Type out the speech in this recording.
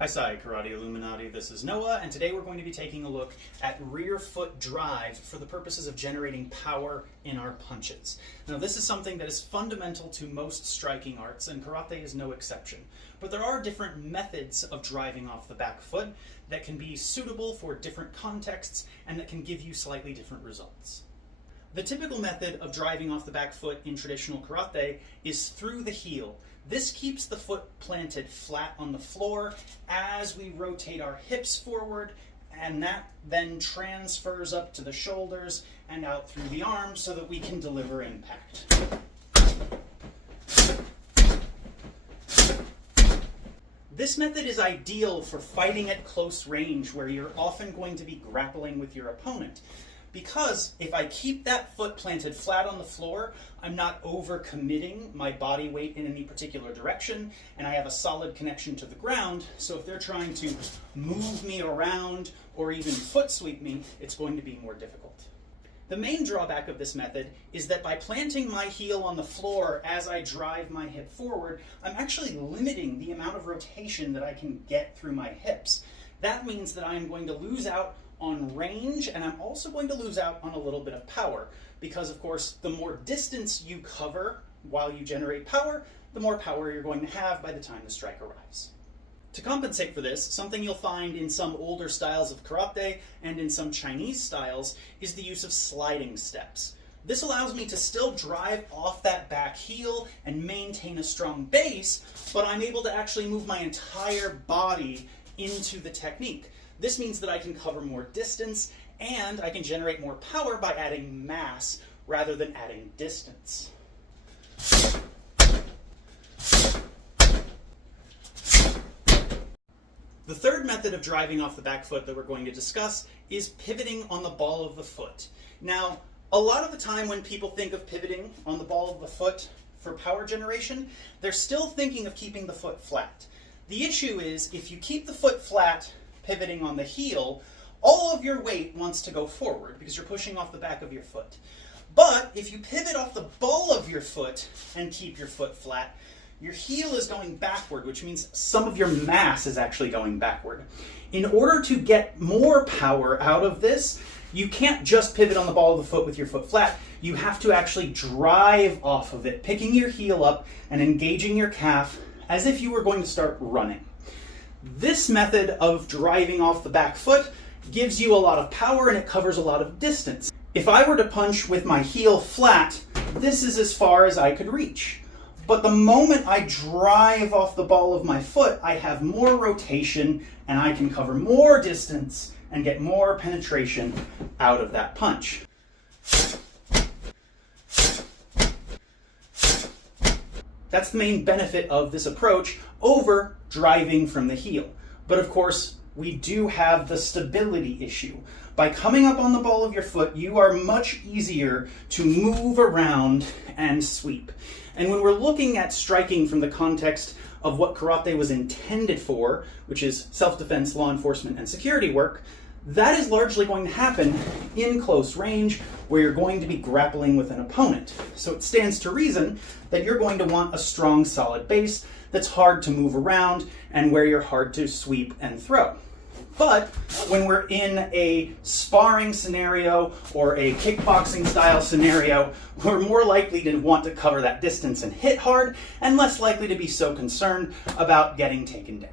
Hi, Sai Karate Illuminati. This is Noah, and today we're going to be taking a look at rear foot drive for the purposes of generating power in our punches. Now, this is something that is fundamental to most striking arts, and karate is no exception. But there are different methods of driving off the back foot that can be suitable for different contexts and that can give you slightly different results. The typical method of driving off the back foot in traditional karate is through the heel. This keeps the foot planted flat on the floor as we rotate our hips forward, and that then transfers up to the shoulders and out through the arms so that we can deliver impact. This method is ideal for fighting at close range where you're often going to be grappling with your opponent. Because if I keep that foot planted flat on the floor, I'm not over-committing my body weight in any particular direction, and I have a solid connection to the ground, so if they're trying to move me around or even foot sweep me, it's going to be more difficult. The main drawback of this method is that by planting my heel on the floor as I drive my hip forward, I'm actually limiting the amount of rotation that I can get through my hips. That means that I'm going to lose out on range, and I'm also going to lose out on a little bit of power because, of course, the more distance you cover while you generate power, the more power you're going to have by the time the strike arrives. To compensate for this, something you'll find in some older styles of karate and in some Chinese styles is the use of sliding steps. This allows me to still drive off that back heel and maintain a strong base, but I'm able to actually move my entire body into the technique. This means that I can cover more distance and I can generate more power by adding mass rather than adding distance. The third method of driving off the back foot that we're going to discuss is pivoting on the ball of the foot. Now, a lot of the time when people think of pivoting on the ball of the foot for power generation, they're still thinking of keeping the foot flat. The issue is if you keep the foot flat, pivoting on the heel, all of your weight wants to go forward because you're pushing off the back of your foot. But if you pivot off the ball of your foot and keep your foot flat, your heel is going backward, which means some of your mass is actually going backward. In order to get more power out of this, you can't just pivot on the ball of the foot with your foot flat. You have to actually drive off of it, picking your heel up and engaging your calf as if you were going to start running. This method of driving off the back foot gives you a lot of power and it covers a lot of distance. If I were to punch with my heel flat, this is as far as I could reach. But the moment I drive off the ball of my foot, I have more rotation and I can cover more distance and get more penetration out of that punch. That's the main benefit of this approach over driving from the heel. But of course, we do have the stability issue. By coming up on the ball of your foot, you are much easier to move around and sweep. And when we're looking at striking from the context of what karate was intended for, which is self-defense, law enforcement, and security work, that is largely going to happen in close range where you're going to be grappling with an opponent. So it stands to reason that you're going to want a strong, solid base that's hard to move around and where you're hard to sweep and throw. But when we're in a sparring scenario or a kickboxing style scenario, we're more likely to want to cover that distance and hit hard and less likely to be so concerned about getting taken down.